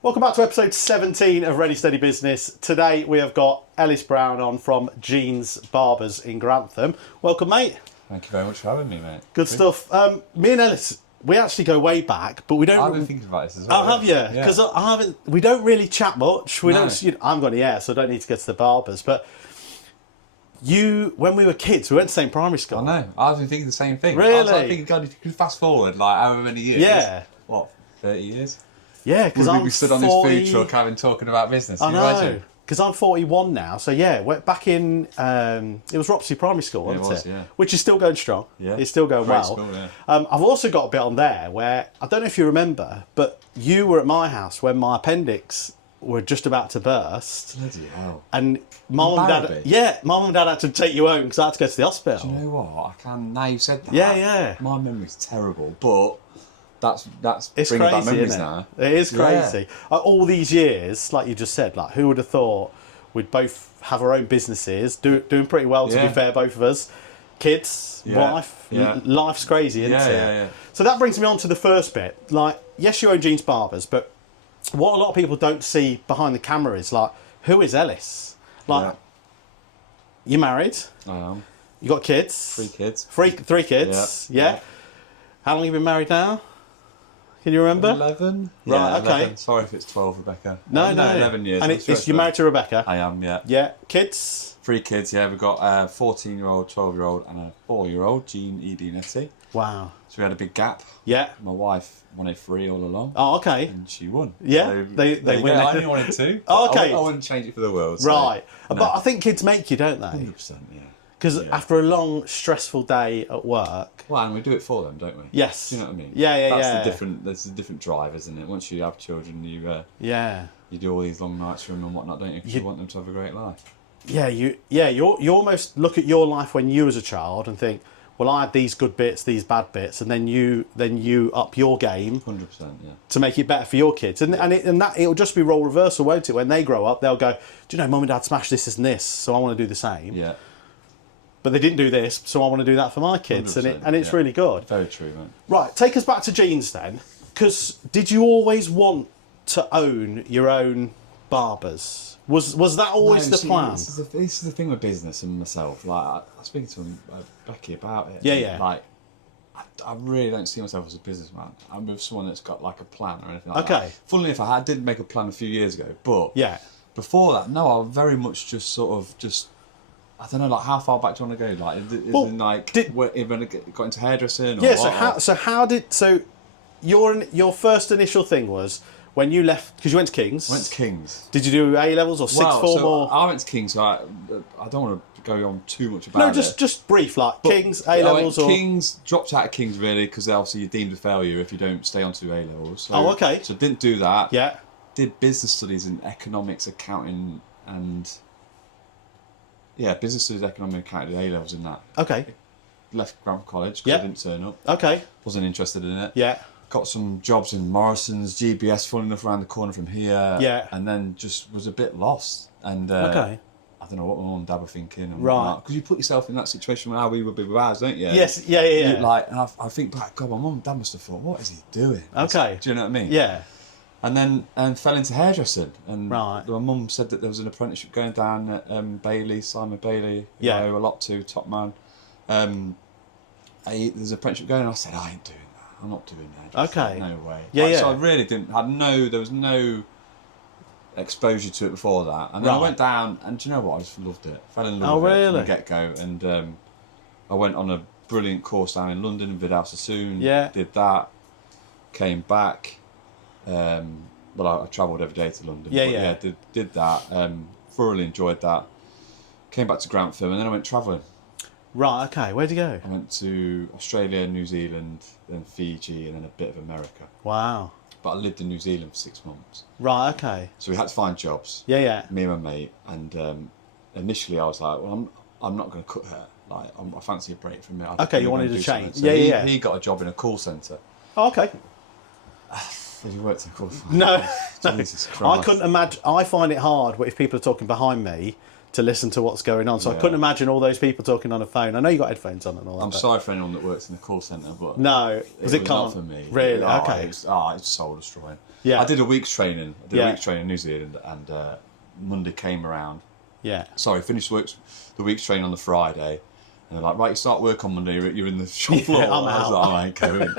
Welcome back to episode 17 of Ready Steady Business. Today we have got Ellis Brown on from Genes Barbers in Grantham. Welcome, mate. Thank you very much for having me, mate. Good stuff. Me and Ellis, we actually go way back, but we don't. I've been thinking about this as well. Oh, have you? Because I haven't. We don't really chat much. We don't. You know, I'm going to so I don't need to go to the barbers. But when we were kids, we went to the same primary school. I know. I've been thinking the same thing. Really? I was like thinking, God, if you could fast forward like however many years. Yeah. What, 30 years? Yeah, because we stood on this food truck having talking about business. I know. Because I'm 41 now, so yeah, back in it was Ropsey Primary School, wasn't it? Yeah. Which is still going strong. Yeah, it's still going well. School, yeah. I've also got a bit on there where I don't know if you remember, but you were at my house when my appendix were just about to burst. Bloody hell! And mum and dad had to take you home because I had to go to the hospital. Do you know what? I can now you've said that. Yeah. My memory's terrible, but that's it's bringing crazy, back memories isn't it? now. It is crazy. All these years, like you just said, like who would have thought we'd both have our own businesses, doing pretty well to be fair, both of us. Kids, wife, life's crazy, isn't it? Yeah. So that brings me on to the first bit. Like, yes, you own Genes Barbers, but what a lot of people don't see behind the camera is like, who is Ellis? Like, you're married. I am. You got kids. 3 kids. Three kids. Yeah. How long have you been married now? Can you remember? 11. Right, okay. 11. Sorry if it's 12, Rebecca. No. 11 years. And you're married to Rebecca? I am, yeah. Yeah. Kids? 3 kids, yeah. We've got a 14-year-old, 12-year-old and a 4-year-old, Jean, Edie and Etty. Wow. So we had a big gap. Yeah. My wife wanted 3 all along. Oh, okay. And she won. Yeah. So they win. I only wanted 2. Oh, okay. I wouldn't change it for the world. So, right. No. But I think kids make you, don't they? 100%, yeah. Because after a long, stressful day at work... Well, and we do it for them, don't we? Yes. Do you know what I mean? Yeah. That's the different drive, isn't it? Once you have children, you do all these long nights for them and whatnot, don't you? Because you want them to have a great life. Yeah, you almost look at your life when you was a child and think, well, I had these good bits, these bad bits, and then you up your game 100%, yeah, to make it better for your kids, and it'll just be role reversal, won't it? When they grow up, they'll go, do you know, mum and dad smashed this and this, so I want to do the same. Yeah. But they didn't do this, so I want to do that for my kids, and it's really good. Very true, man. Right, take us back to Genes then, because did you always want to own your own barbers? Was that always the plan? This is the thing with business and myself. Like I was speaking to Becky about it. Yeah. Like I really don't see myself as a businessman. I'm with someone that's got like a plan or anything like that. Okay. Funnily enough, I did make a plan a few years ago, but before that, no, I very much just sort of I don't know, like how far back do you want to go? Like, when I got into hairdressing? So your first initial thing was when you left, because you went to King's. I went to King's. Did you do A levels or sixth form? Or? I went to King's, so I don't want to go on too much about it. No, just brief, like King's, A levels, or King's. Dropped out of King's really because obviously you're deemed a failure if you don't stay on to A levels. So, okay. So didn't do that. Yeah. Did business studies in economics, accounting, and business studies, economic, accounting, A levels in that. Okay. Left Grantham College because I didn't turn up. Okay. Wasn't interested in it. Yeah. Got some jobs in Morrison's, GBS, funny enough, around the corner from here. Yeah. And then just was a bit lost. And I don't know what my mum and dad were thinking. And right. Because you put yourself in that situation where we would be with ours, don't you? Yes. Yeah. And I think back, God, my mum and dad must have thought, what is he doing? Okay. Do you know what I mean? Yeah. And then fell into hairdressing. And my mum said that there was an apprenticeship going down at Bailey, Simon Bailey, who I owe a lot to, top man. There's an apprenticeship going, and I said, I ain't doing that. I'm not doing that. Okay. No way. Yeah. So I really there was no exposure to it before that. And then I went down, and do you know what? I just loved it. Fell in love with it from the get-go. And I went on a brilliant course down in London, in Vidal Sassoon. Yeah. Did that. Came back. I travelled every day to London. Did that. Thoroughly enjoyed that. Came back to Grantham, and then I went travelling. Right, okay. Where'd you go? I went to Australia, New Zealand, then Fiji, and then a bit of America. Wow. But I lived in New Zealand for 6 months. Right, okay. So we had to find jobs. Yeah. Me and my mate. And initially I was like, well, I'm not going to cut hair. Like, I fancy a break from it. Okay, you wanted to change. So he got a job in a call centre. Oh, okay. Have you worked in a call centre? No. Jesus Christ. I couldn't imagine. I find it hard if people are talking behind me to listen to what's going on. So I couldn't imagine all those people talking on a phone. I know you got headphones on and all that. I'm sorry for anyone that works in the call centre, but no, because it can't. Not for me. Really? Okay. It's soul destroying. Yeah. I did a week's training. In New Zealand, and Monday came around. Yeah. Sorry, finished the week's training on the Friday, and they're like, right, you start work on Monday. You're in the shop floor. I'm I was out. like, I ain't going.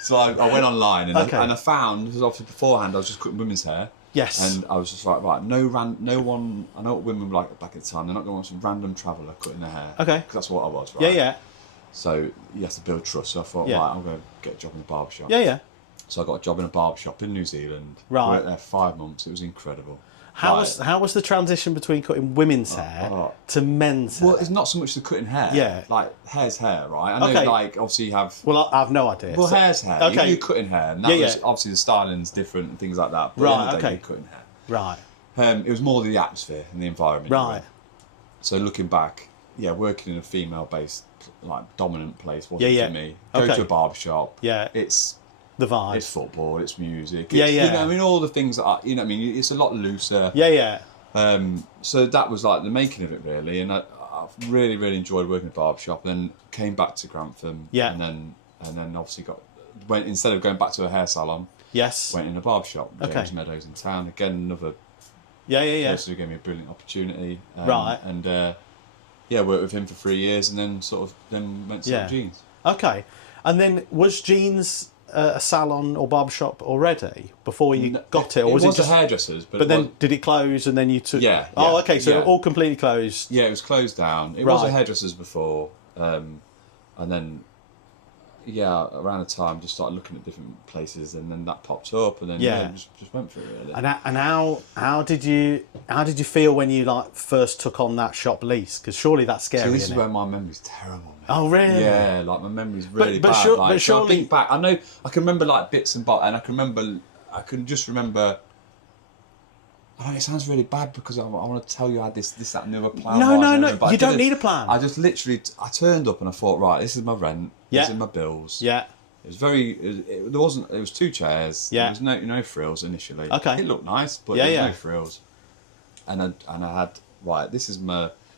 So I went online and I found, because obviously beforehand I was just cutting women's hair. Yes. And I was just like, right, no one. I know what women were like back at the time. They're not going to want some random traveller cutting their hair. Okay. Because that's what I was, right? Yeah, yeah. So you have to build trust. So I thought, right, I'm going to get a job in a barbershop. Yeah, yeah. So I got a job in a barbershop in New Zealand. Right. Worked there 5 months. It was incredible. How was the transition between cutting women's hair to men's hair? Well, it's not so much the cutting hair. Yeah. Like, hair's hair, right? I know, like, obviously you have... Well, I have no idea. Well, hair's hair. Okay. You're cutting hair. And that was, obviously the styling's different and things like that. But at the end of the day, you're cutting hair. Right. It was more the atmosphere and the environment. Right. So looking back, working in a female-based, like, dominant place wasn't for me. Go to a barbershop. Yeah. It's... The vibe. It's football, it's music. Yeah, it's, yeah. You know, I mean, all the things that are, you know what I mean? It's a lot looser. Yeah, yeah. So that was like the making of it, really. And I really, really enjoyed working at Barbershop. Then came back to Grantham. Yeah. And then obviously went, instead of going back to a hair salon, yes, went in a barbershop. James Meadows in town. Again, another person who gave me a brilliant opportunity. Right. And worked with him for 3 years and then went to start Genes. Okay. And then was Genes a salon or barbershop already before you got it? Or was it just a hairdresser's? But then did it close and then you took... Yeah. Oh, okay, so all completely closed. Yeah, it was closed down. It was a hairdresser's before. And then, around the time, just started looking at different places and then that popped up and then just went for it, really. And how did you feel when you like first took on that shop lease? Because surely that's scary. So this is where my memory's terrible, man. Oh really? Yeah, like my memory's really bad. But surely, I think back, I know I can remember like bits and bobs, and I can just remember. I know it sounds really bad because I want to tell you I had this, that, and the other plan. No. You don't need a plan. I just literally, I turned up and I thought, right, this is my rent. Yeah. This is my bills. Yeah. It was it was 2 chairs. Yeah. There was no frills initially. Okay. It looked nice, but there was no frills. And I had, right, this is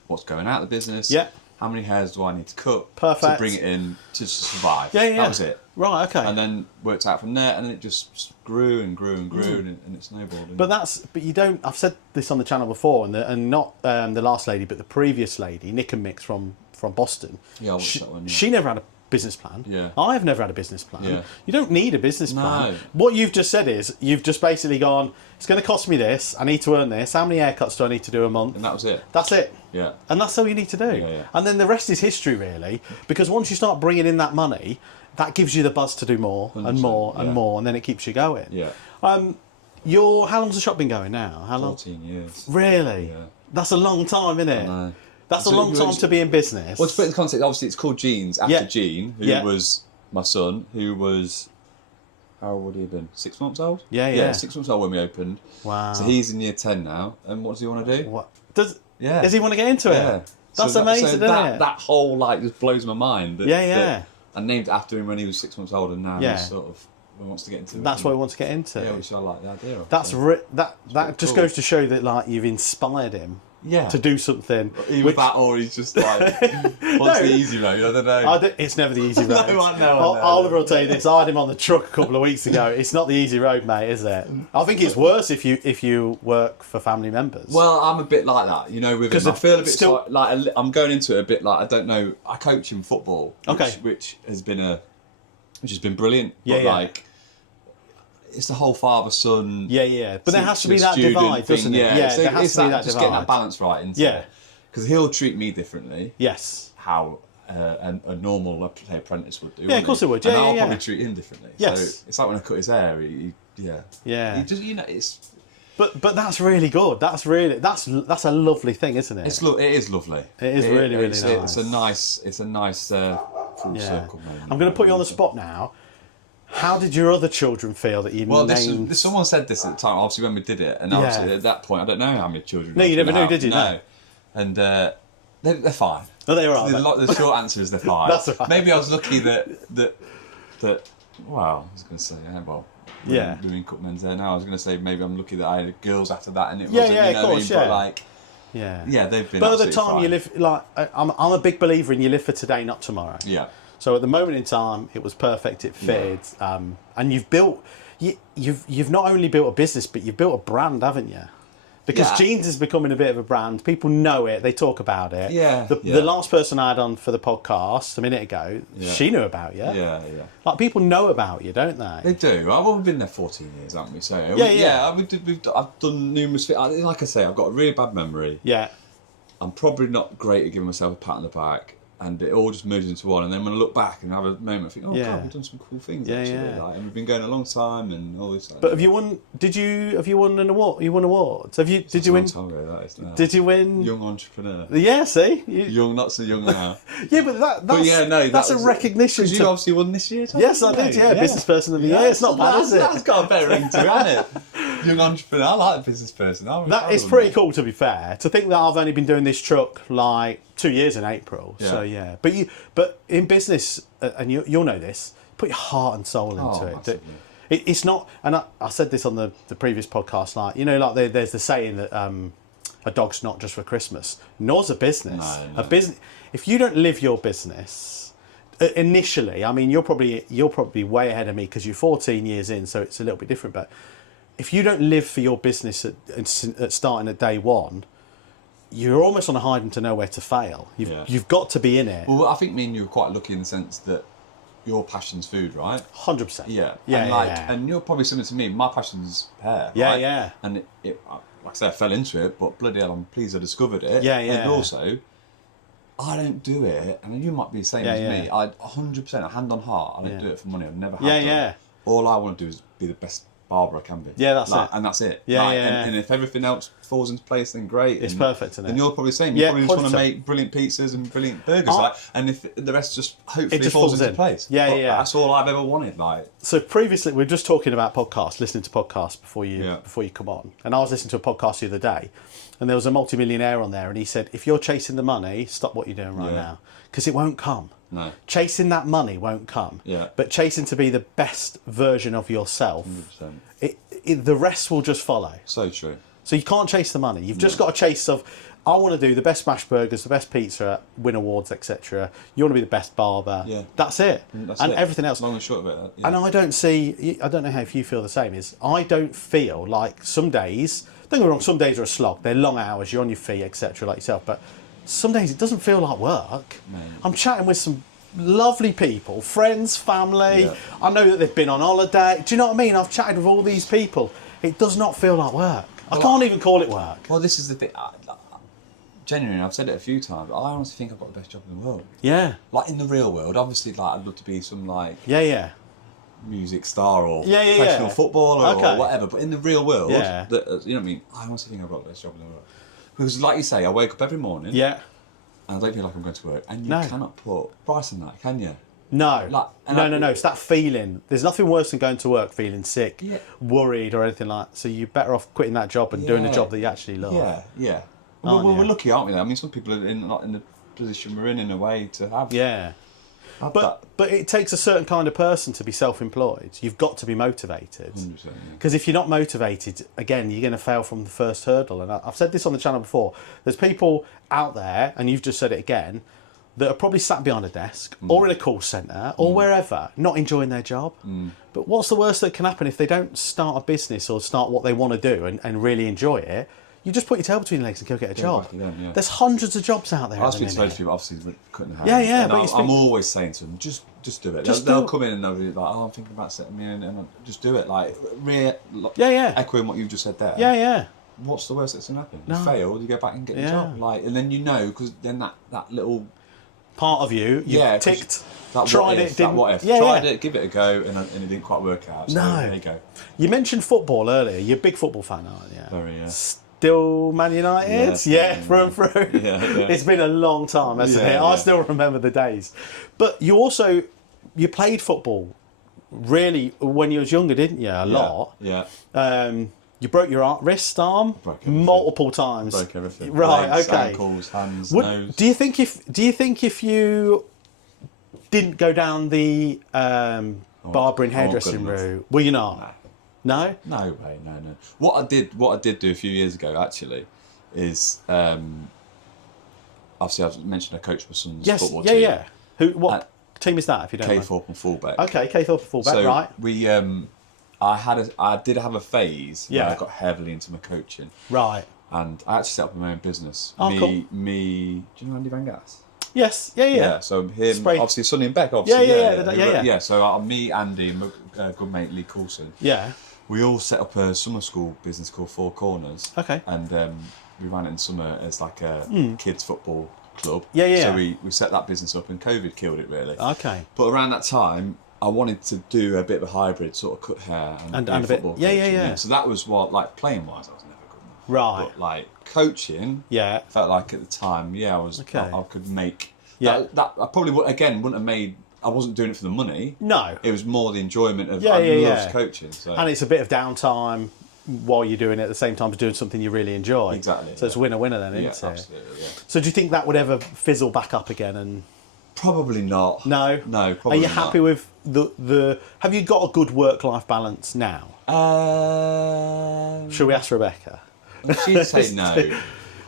what's going out of the business. Yeah. How many hairs do I need to cut to bring it in to survive? Yeah. That was it. Right, okay. And then worked out from there, and then it just grew and grew and grew, and it snowballed. But you don't. I've said this on the channel before, and not the last lady, but the previous lady, Nick and Mix from Boston. Yeah, I watched that one. Yeah. She never had a business plan. Yeah. I've never had a business plan. Yeah. You don't need a business plan. No. What you've just said is you've just basically gone, it's going to cost me this, I need to earn this, how many haircuts do I need to do a month? And that was it. That's it. Yeah. And that's all you need to do. Yeah. And then the rest is history, really, because once you start bringing in that money, that gives you the buzz to do more and more and more, and then it keeps you going. Yeah. How long's the shop been going now? How long? 14 years. Really? Yeah. That's a long time, isn't it? I know. That's a long time to be in business. Well, to put it in context, obviously it's called Genes after Gene, who was my son, who was, how old would he have been? 6 months old? Yeah. 6 months old when we opened. Wow. So he's in year 10 now, and what does he want to do? What? Does he want to get into it? That's amazing, isn't it? That whole, like, just blows my mind. That I named it after him when he was 6 months old, and now he's sort of wants to get into it. That's what he wants to get into. Yeah, which I like the idea of. That's that just goes to show that, like, you've inspired him to do something. Either that or he's just like, what's the easy road? I don't know. It's never the easy road. No, I know. Oliver will tell you this. I had him on the truck a couple of weeks ago. It's not the easy road, mate, is it? I think it's worse if you work for family members. Well, I'm a bit like that, you know, with him. I feel a bit like I'm going into it a bit like, I don't know, I coach in football, which has been brilliant. But like, it's the whole father-son. Yeah. But there has to be that divide, doesn't it? Yeah, there has to be that just divide. getting that balance right into it. Because he'll treat me differently. Yes. How a normal apprentice would do. Yeah, of course it would. And I'll probably treat him differently. Yes. So it's like when I cut his hair. He just, you know, it's. But that's really good. That's a lovely thing, isn't it? It is lovely. It is really nice. It's a nice full circle moment. I'm going to put you on the spot now. How did your other children feel that you named... someone said this at the time, obviously, when we did it, and obviously at that point, I don't know how many children... No, you never knew, did you? No. And they're fine. Oh, they were all right. The short answer is they're fine. That's right. Maybe I was lucky that well, I was going to say, women cut men's hair now. I was going to say maybe I'm lucky that I had girls after that, and it wasn't, of course, but like... Yeah, they've been. But at the time, fine. you live like I'm a big believer in you live for today, not tomorrow. Yeah. So at the moment in time, it was perfect. It fitted, and you've not only built a business, but you've built a brand, haven't you? Because Genes is becoming a bit of a brand. People know it. They talk about it. Yeah. The last person I had on for the podcast a minute ago, she knew about you. Yeah. Like, people know about you, don't they? They do. We've been there 14 years, haven't we? So I've done numerous. Like I say, I've got a really bad memory. Yeah. I'm probably not great at giving myself a pat on the back. And it all just merges into one. And then when I look back and have a moment, I think, God, we've done some cool things actually. Like, and we've been going a long time and all this. But have you won an award? You won awards? Did you win? Did you win? Young entrepreneur. Yeah, see? Young, not so young now. Yeah, but that's a recognition. Because you obviously won this year, Yes, I did, Business Person of the Year. It's not bad, is it? That's got a better ring to it, hasn't it? Young entrepreneur. I like the business person. That is pretty cool, to be fair. To think that I've only been doing this truck like 2 years in April. So yeah, but in business, and you'll know this, put your heart and soul into it. Absolutely. It's not, and I said this on the previous podcast. Like, like there's the saying that a dog's not just for Christmas. Nor's a business. No. A business. If you don't live your business initially, I mean, you're probably way ahead of me because you're 14 years in, so it's a little bit different. But if you don't live for your business at starting at day one, you're almost on a hiding to know where to fail. You've got to be in it. Well, I think me and you were quite lucky in the sense that your passion's food, right? 100%. Yeah. Yeah, and you're probably similar to me. My passion's hair. Yeah, right? yeah. And like I said, I fell into it, but bloody hell, I'm pleased I discovered it. Yeah, yeah. And also, I don't do it, and you might be the same as me. I 100%, hand on heart, I don't do it for money. I've never had done. All I want to do is be the best barber I can be. Yeah, that's it. And that's it. Yeah, And if everything else falls into place, then great. It's perfect, isn't it? And you're probably the same. You probably just want 100%. to make brilliant pizzas and brilliant burgers, and if the rest just hopefully falls into in. place. Yeah. That's all I've ever wanted. Like. So previously, we were just talking about podcasts, listening to podcasts before you come on, and I was listening to a podcast the other day, and there was a multimillionaire on there, and he said, if you're chasing the money, stop what you're doing right now, because it won't come. No. Chasing that money won't come. Yeah. But chasing to be the best version of yourself, 100%. The rest will just follow. So true. So you can't chase the money. You've just got a chase of, I want to do the best smash burgers, the best pizza, win awards, etc. You want to be the best barber. Yeah. That's it. And everything else. Long and short of it. And I don't know how if you feel the same, I don't feel like some days, don't get me wrong, some days are a slog. They're long hours, you're on your feet, etc. like yourself. But some days it doesn't feel like work. No. I'm chatting with some lovely people, friends, family. Yeah. I know that they've been on holiday. Do you know what I mean? I've chatted with all these people. It does not feel like work. I can't even call it work. Well, this is the thing. Genuinely, I've said it a few times. I honestly think I've got the best job in the world. Yeah. Like in the real world, obviously, like I'd love to be some like music star or professional footballer or whatever. But in the real world, you know what I mean. I honestly think I've got the best job in the world because, like you say, I wake up every morning. Yeah. And I don't feel like I'm going to work. And you cannot put price on that, can you? No. No. It's that feeling. There's nothing worse than going to work feeling sick, worried, or anything like that. So you're better off quitting that job and doing a job that you actually love. Yeah. Well, we're lucky, aren't we? I mean, some people are not in the position we're in a way to have. Yeah. But it takes a certain kind of person to be self-employed. You've got to be motivated. 100%. Because if you're not motivated, again, you're going to fail from the first hurdle. And I've said this on the channel before. There's people out there, and you've just said it again, that are probably sat behind a desk or in a call centre or wherever, not enjoying their job. But what's the worst that can happen if they don't start a business or start what they want to do and really enjoy it? You just put your tail between your legs and go get a job. There's hundreds of jobs out there. I speak to most people, obviously, couldn't have. Yeah. But I'm always saying to them, just do it. They'll come in and they'll be like, I'm thinking about setting me in, and just do it. Like, echoing what you've just said there. Yeah. What's the worst that's going to happen? You fail, you go back and get your job. Like, and then you know, because then that little part of you ticked. Tried it, give it a go, and it didn't quite work out. So there you go. You mentioned football earlier. You're a big football fan, aren't you? Very, yeah. Still Man United? Through and through. Yeah. It's been a long time, hasn't it? I still remember the days. But you played football really when you was younger, didn't you? A lot. Yeah. You broke your wrist arm multiple times. Broke everything. Right. Legs, okay. ankles, hands, nose. Do you think if you didn't go down the barbering hairdressing route, were you not? No. No way. No. What I did do a few years ago actually is obviously I've mentioned I coach my son's football team. Yeah. What team is that? If you don't K mind. Thorpe and fullback. Okay, K Thorpe and fullback. So right. We I did have a phase where I got heavily into my coaching. Right. And I actually set up my own business. Cool. Do you know Andy Van Gass? Yes. Yeah. So him, obviously Sonny and Beck. Obviously. Yeah. So me, Andy, and my good mate Lee Coulson. Yeah. We all set up a summer school business called Four Corners. Okay. And we ran it in summer as like a kids football club. Yeah. So we set that business up, and COVID killed it really. Okay. But around that time, I wanted to do a bit of a hybrid, sort of cut hair and a bit. Yeah. So that was what, like, playing wise, I was never good enough. Right. But like coaching, felt like at the time, I was. Okay. I could make. Yeah. That I probably wouldn't have made. I wasn't doing it for the money. No. It was more the enjoyment of. I loved coaching. So. And it's a bit of downtime while you're doing it at the same time as doing something you really enjoy. Exactly. So it's winner-winner then, isn't it? Absolutely. Yeah. So do you think that would ever fizzle back up again? And probably not. No. Probably. Are you happy with the? Have you got a good work-life balance now? Should we ask Rebecca? She'd say no.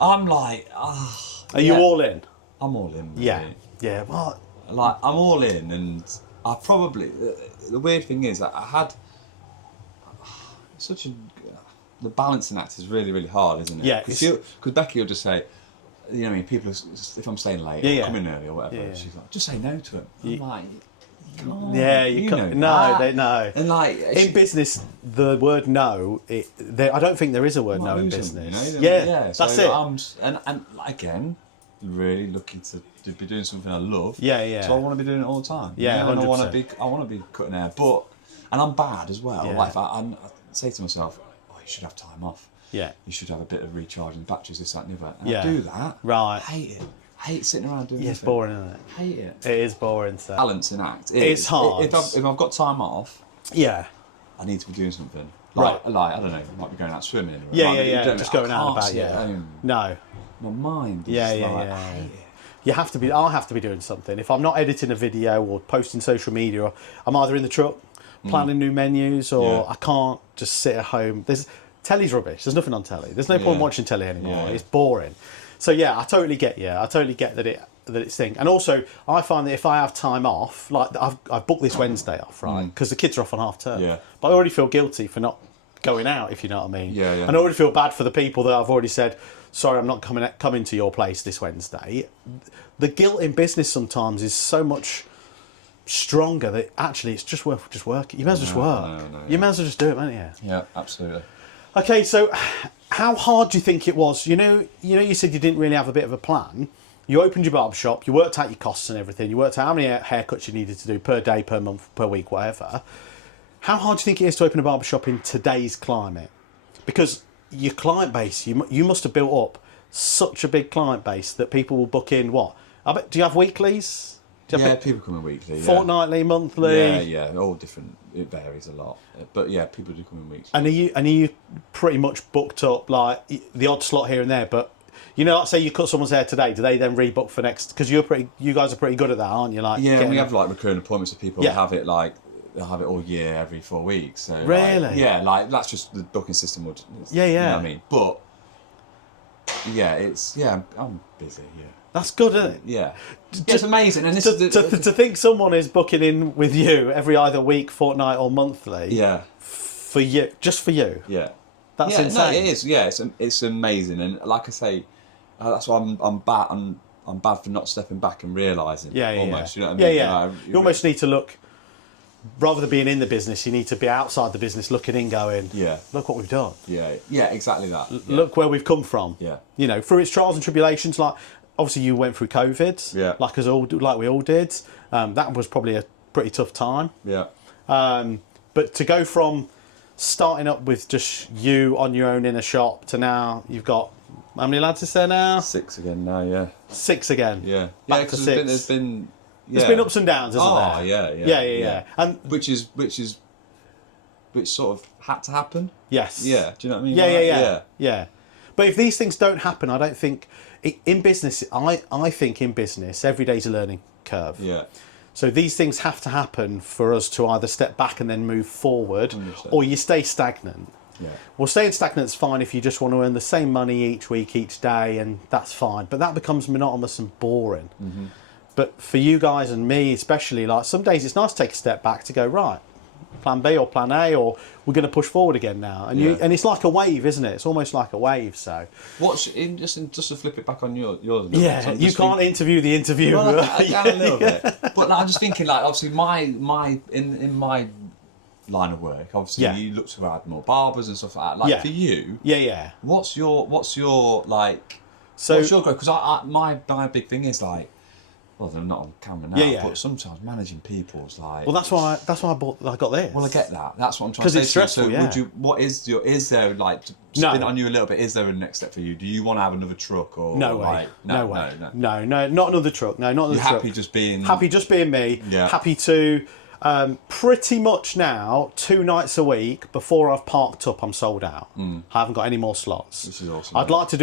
I'm like, Are you all in? I'm all in. Really. Yeah. Well, like I'm all in, and I probably. The weird thing is, I had such a. The balancing act is really, really hard, isn't it? Yeah. Because Becky will just say, you know what I mean, people, if I'm staying late or come in early or whatever, she's like, just say no to him. I'm like, you can't. No, they know. And like in business, the word no, I don't think there is a word no in business. That's it. And again, really looking to be doing something I love. Yeah. So I want to be doing it all the time. Yeah, and I want to be cutting hair, and I'm bad as well. Like if I say to myself, you should have time off. Yeah. You should have a bit of recharging batteries, this, that, and the other. And I do that. Right. I hate sitting around doing it's boring, isn't it? Hate it. It is boring, so. Balancing act. It's hard. If I've got time off, I need to be doing something. Like, I don't know, I might be going out swimming. Just going out about, No. My mind is I hate it. You have to be. I'll have to be doing something. If I'm not editing a video or posting social media, or I'm either in the truck planning new menus, or I can't just sit at home. Telly's rubbish. There's nothing on telly. There's no point watching telly anymore. It's boring. So I totally get you. I totally get that it's thing. And also, I find that if I have time off, like I've booked this Wednesday off, right? Because the kids are off on half term. Yeah. But I already feel guilty for not going out, if you know what I mean. Yeah. And I already feel bad for the people that I've already said, sorry, I'm not coming to your place this Wednesday. The guilt in business sometimes is so much stronger that actually it's just worth just working. You may as well just work. You may as well just do it, won't you? Yeah, absolutely. Okay, so how hard do you think it was? You said you didn't really have a bit of a plan. You opened your barbershop, you worked out your costs and everything, you worked out how many haircuts you needed to do per day, per month, per week, whatever. How hard do you think it is to open a barbershop in today's climate? Because your client base, you must have built up such a big client base that people will book in what? Do you have weeklies? People come in weekly. Fortnightly, monthly? Yeah, all different. It varies a lot. But people do come in weekly. And are you pretty much booked up, like the odd slot here and there, but like say you cut someone's hair today, do they then rebook for next? Because you guys are pretty good at that, aren't you? Like, we have like recurring appointments with people. Have it like they'll have it all year, every 4 weeks. So really, like that's just the booking system would. You know what I mean, but I'm busy. Yeah, that's good, isn't it? Yeah, it's amazing. And to think someone is booking in with you every either week, fortnight, or monthly. Yeah, for you, just for you. Yeah, that's insane. No, it is. Yeah, it's amazing. And like I say. That's why I'm bad for not stepping back and realising. Almost, you know what I mean? Yeah. You almost need to look, rather than being in the business, you need to be outside the business, looking in, going, look what we've done. Yeah, exactly that. Look where we've come from. Yeah. Through its trials and tribulations. Like obviously you went through COVID. Yeah. Like we all did. That was probably a pretty tough time. Yeah. But to go from starting up with just you on your own in a shop to now you've got. How many lads is there now? 6 again now, yeah. 6 again? Yeah. Back to 6. There's been ups and downs, hasn't there? Yeah. And which sort of had to happen. Yes. Yeah. Do you know what I mean? Yeah. But if these things don't happen, I don't think in business. I think in business, every day's a learning curve. Yeah. So these things have to happen for us to either step back and then move forward, 100%. or you stay stagnant. Yeah. Well, staying stagnant's fine if you just want to earn the same money each week, each day, and that's fine. But that becomes monotonous and boring. Mm-hmm. But for you guys and me especially, like some days it's nice to take a step back to go, right, plan B or plan A, or we're going to push forward again now. And and it's like a wave, isn't it? It's almost like a wave. So just to flip it back on yours. Yeah, you can't interview the interviewer. Well, I can a little bit, but I'm just thinking, like, obviously in my line of work, obviously you look to add more barbers and stuff like that. Like for you, what's your like? So what's your growth? Because my big thing is like. Well, they're not on camera now, but sometimes managing people is like. Well, that's why I got this. Well, I get that. That's what I'm trying to say. Because it's stressful. Is there like to spin it on you a little bit? Is there a next step for you? Do you want to have another truck or no way? Like, no way. No, not another truck. No, not another truck. Happy just being me. Yeah. Happy to. Pretty much now, 2 nights a week before I've parked up, I'm sold out. I haven't got any more slots. This is awesome. I'd like to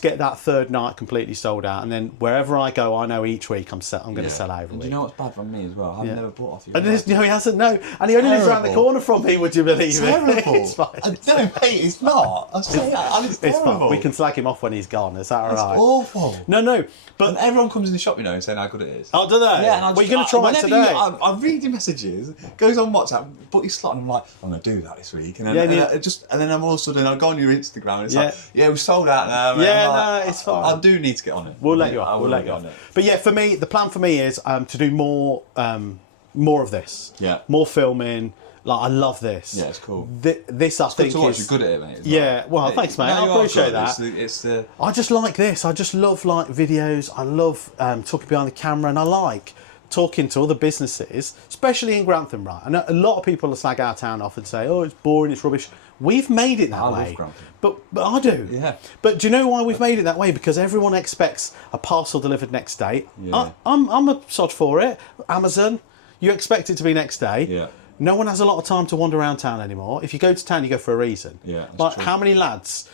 get that 3rd night completely sold out, and then wherever I go, I know each week I'm going to sell out every week. Do you know what's bad for me as well? I've never bought off you. And no, he hasn't. No, and he only lives around the corner from me. Would you believe it? Terrible. It's fine. No, mate, it's not. I'm saying that. It's terrible. Fine. We can slag him off when he's gone. Is that all right? It's awful. No. But and everyone comes in the shop, and saying how good it is. Oh, do they? Yeah, and you're going to try it today. I read your messages. Goes on WhatsApp, book your slot, and I'm like, I'm going to do that this week. And then, and then I'm all of a sudden, I'll go on your Instagram, and it's like, we're sold out now. Yeah, it's fine. I do need to get on it. We'll let you off. We'll let you off. But yeah, for me, the plan for me is to do more of this. Yeah. More filming. Like, I love this. Yeah, it's cool. This I think is... You're good at it, mate. Yeah, well, thanks, mate. I appreciate that. It's the... I just like this. I just love, like, videos. I love talking behind the camera, and I like talking to other businesses, especially in Grantham, right? And a lot of people slag our town off and say, oh, it's boring, it's rubbish. We've made it that way. I love Grantham. But I do. Yeah. But do you know why we've made it that way? Because everyone expects a parcel delivered next day. Yeah. I'm a sod for it. Amazon, you expect it to be next day. Yeah. No one has a lot of time to wander around town anymore. If you go to town, you go for a reason. Yeah. Like, how many lads,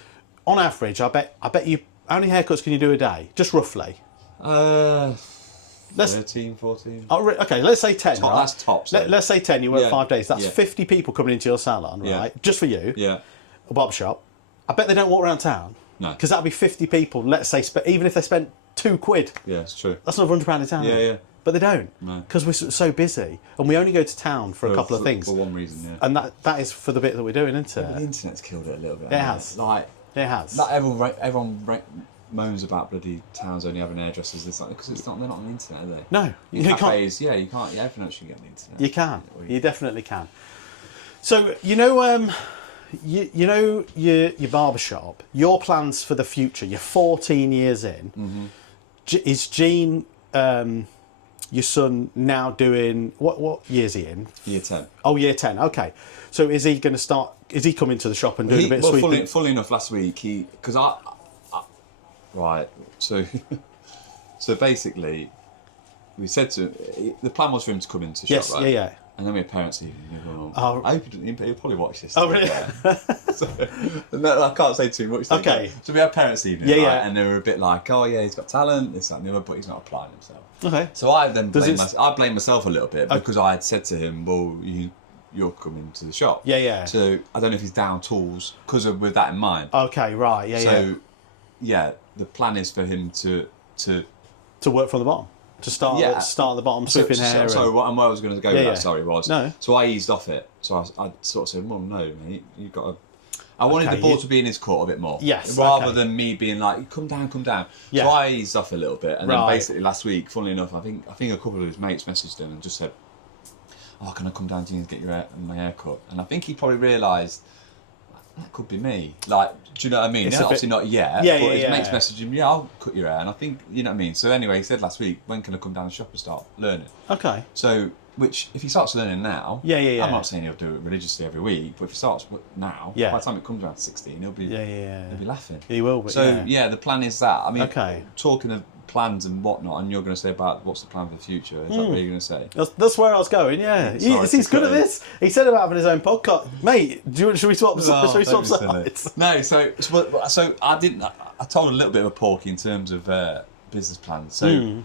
on average, I bet you, how many haircuts can you do a day? Just roughly. 13, 14. Oh, okay, let's say 10. Right? That's tops. Let's say 10, you work 5 days. That's 50 people coming into your salon, right? Just for you. Yeah. A barbershop. I bet they don't walk around town. No. Because that'd be 50 people, let's say, even if they spent £2. Yeah, it's true. That's another £100 a town. Yeah. But they don't. No. Because we're so busy. And we only go to town for a couple of things. For one reason, yeah. And that is for the bit that we're doing, isn't it? The internet's killed it a little bit. It has. Like, it has. Like everyone moans about bloody towns only having hairdressers. It's like, because they're not on the internet, are they? No. Cafes, you can't. Yeah, everyone else can get on the internet. You can. You definitely can. So, you know your barbershop, your plans for the future, you're 14 years in. Mm-hmm. Is Gene, your son, now doing, what year's he in? Year 10. Oh, year 10, okay. So is he going to start, is he coming to the shop and doing a bit of sweeping? Funnily enough, last week, because right, so basically, we said the plan was for him to come into the shop, right? Yeah. And then we had parents' evening. I hope he'll probably watch this. Oh, really? No, I can't say too much. Okay. So we had parents' evening, right? And they were a bit like, oh yeah, he's got talent, this, that, and the other, but he's not applying himself. Okay. So I then blame myself a little bit because I had said to him, well, you're coming to the shop. Yeah. So I don't know if he's down tools with that in mind. Okay, right. Yeah, the plan is for him to work from the bottom. To start at the bottom, sweeping hair. So where I was going to go with that, sorry, was... No. So I eased off it. So I sort of said, well, no, mate, you've got to... I wanted the ball to be in his court a bit more. Yes. Rather than me being like, come down. Yeah. So I eased off a little bit. And then basically last week, funnily enough, I think a couple of his mates messaged him and just said, oh, can I come down to you and get my hair cut? And I think he probably realised... that could be me. Like, do you know what I mean? Obviously not yet. But his mates messaged him, I'll cut your hair. And I think, you know what I mean? So anyway, he said last week, when can I come down the shop and start learning? Okay. So, which, if he starts learning now, I'm not saying he'll do it religiously every week, but if he starts now, by the time it comes around to 16, he'll be laughing. He will, but so, the plan is that. I mean, talking of plans and whatnot, and you're going to say about what's the plan for the future. Is that what you're going to say? That's where I was going. Yeah, he's good at this. He said about having his own podcast, mate. Should we swap sides? No. So I didn't. I told a little bit of a porky in terms of business plans. So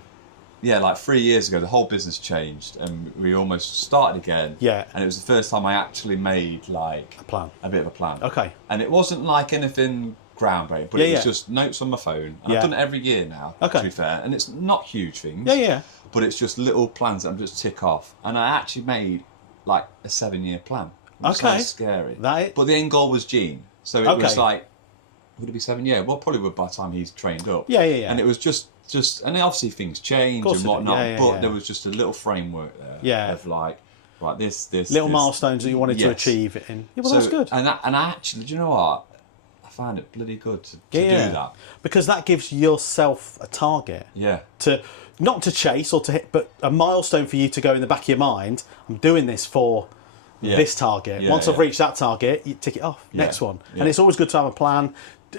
Yeah, like 3 years ago, the whole business changed, and we almost started again. Yeah. And it was the first time I actually made like a bit of a plan. Okay. And it wasn't like anything groundbreaking, but it was just notes on my phone. I've done it every year now, to be fair, and it's not huge things. Yeah. But it's just little plans that I'm just tick off, and I actually made like a 7-year plan. Which sounds scary. But the end goal was Gene, so it was like, would it be 7 years? Well, probably would by the time he's trained up. Yeah. And it was just, and obviously things change and whatnot, but there was just a little framework there of like, right, this little milestones that you wanted to achieve in. Yeah, well, that's good. And I actually, do you know what? I found it bloody good to do that, because that gives yourself a target. Yeah. To not to chase or to hit, but a milestone for you to go in the back of your mind. I'm doing this for this target. Once I've reached that target, you tick it off. Next one. And it's always good to have a plan.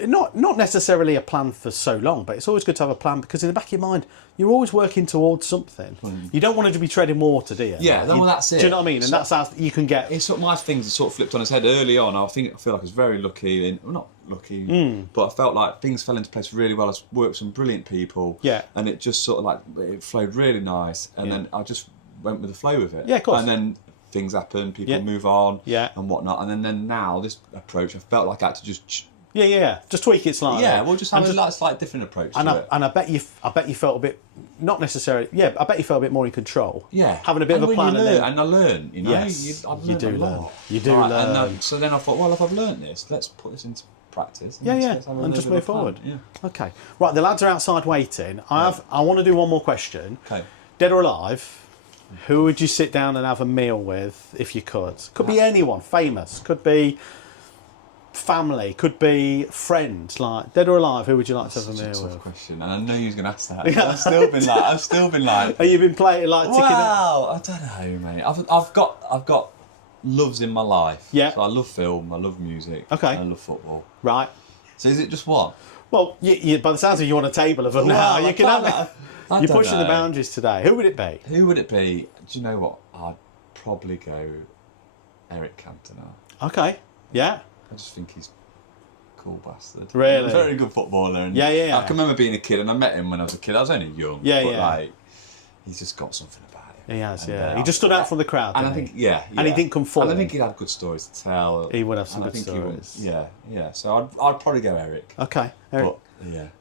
Not necessarily a plan for so long, but it's always good to have a plan, because in the back of your mind, you're always working towards something. You don't want to be treading water, do you? Yeah, well, that's it. Do you know what I mean? And that's how you can get. It's sort of my things sort of flipped on its head early on. I feel like I was very lucky, not lucky, but I felt like things fell into place really well. I worked with some brilliant people, and it just sort of like it flowed really nice, and then I just went with the flow with it. Yeah, of course. And then things happen, people move on, and whatnot, and then now this approach, I felt like I had to just. Just tweak it slightly. Yeah, we'll just have a slight different approach to it. And I bet you felt a bit, not necessarily. Yeah, I bet you felt a bit more in control. Yeah, having a bit of a plan. And I learn. You know, yes, you do learn. You do learn. So then I thought, well, if I've learned this, let's put this into practice. And just move forward. Yeah. Okay. Right, the lads are outside waiting. I want to do one more question. Okay. Dead or alive? Who would you sit down and have a meal with if you could? Could be anyone famous. Could be family, could be friends. Like, dead or alive, who would you like to have a meal with? That's a tough question, and I know you was going to ask that. I've still been like. Have you been playing like? Wow, I don't know, mate. I've got loves in my life. Yeah. So I love film, I love music. Okay. I love football. Right. So is it just one? Well, you by the sounds of it, you want a table of them now. You can have it. You're pushing the boundaries today. Who would it be? Do you know what? I'd probably go Eric Cantona. Okay. Yeah. I just think he's a cool bastard. Really? He's a very good footballer. And yeah. I can remember being a kid, and I met him when I was a kid. I was only young. But like, he's just got something about him. He has, he just stood out from the crowd. And I think, and he didn't conform. And I think he had good stories to tell. He would have some good stories. Yeah. So I'd probably go Eric. Okay, Eric. But,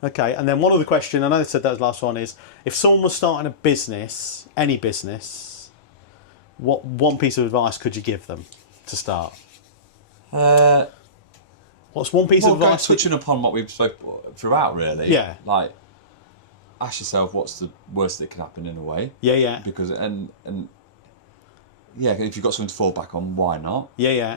Okay, and then one other question, I know they said that was the last one, is if someone was starting a business, any business, what one piece of advice could you give them to start? What's one piece of advice? Touching upon what we've spoken throughout, really. Yeah. Like, ask yourself what's the worst that can happen in a way. Yeah. Because if you've got something to fall back on, why not? Yeah.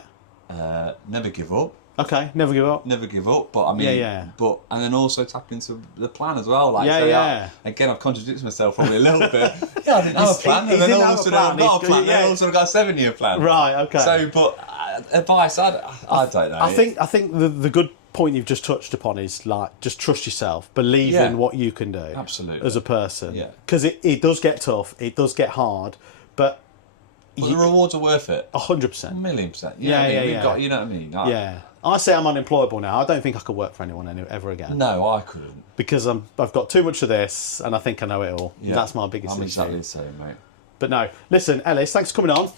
Never give up. Okay, never give up. Never give up, but I mean, but and then also tap into the plan as well. Like, again, I've contradicted myself probably a little bit. I didn't have a plan, and then all of a sudden I've got a plan. Then all of a sudden I've got a 7-year plan. Right. Okay. So, but advice, I don't know. I think the good point you've just touched upon is like just trust yourself, believe in what you can do. Absolutely. As a person. Yeah. Because it does get tough, it does get hard, but the rewards are worth it. 100%. 1,000,000%. Yeah. You know what I mean? I say I'm unemployable now. I don't think I could work for anyone ever again. No, I couldn't. Because I've got too much of this, and I think I know it all. Yeah. That's my biggest issue. I'm exactly the same, mate. But no, listen, Ellis, thanks for coming on.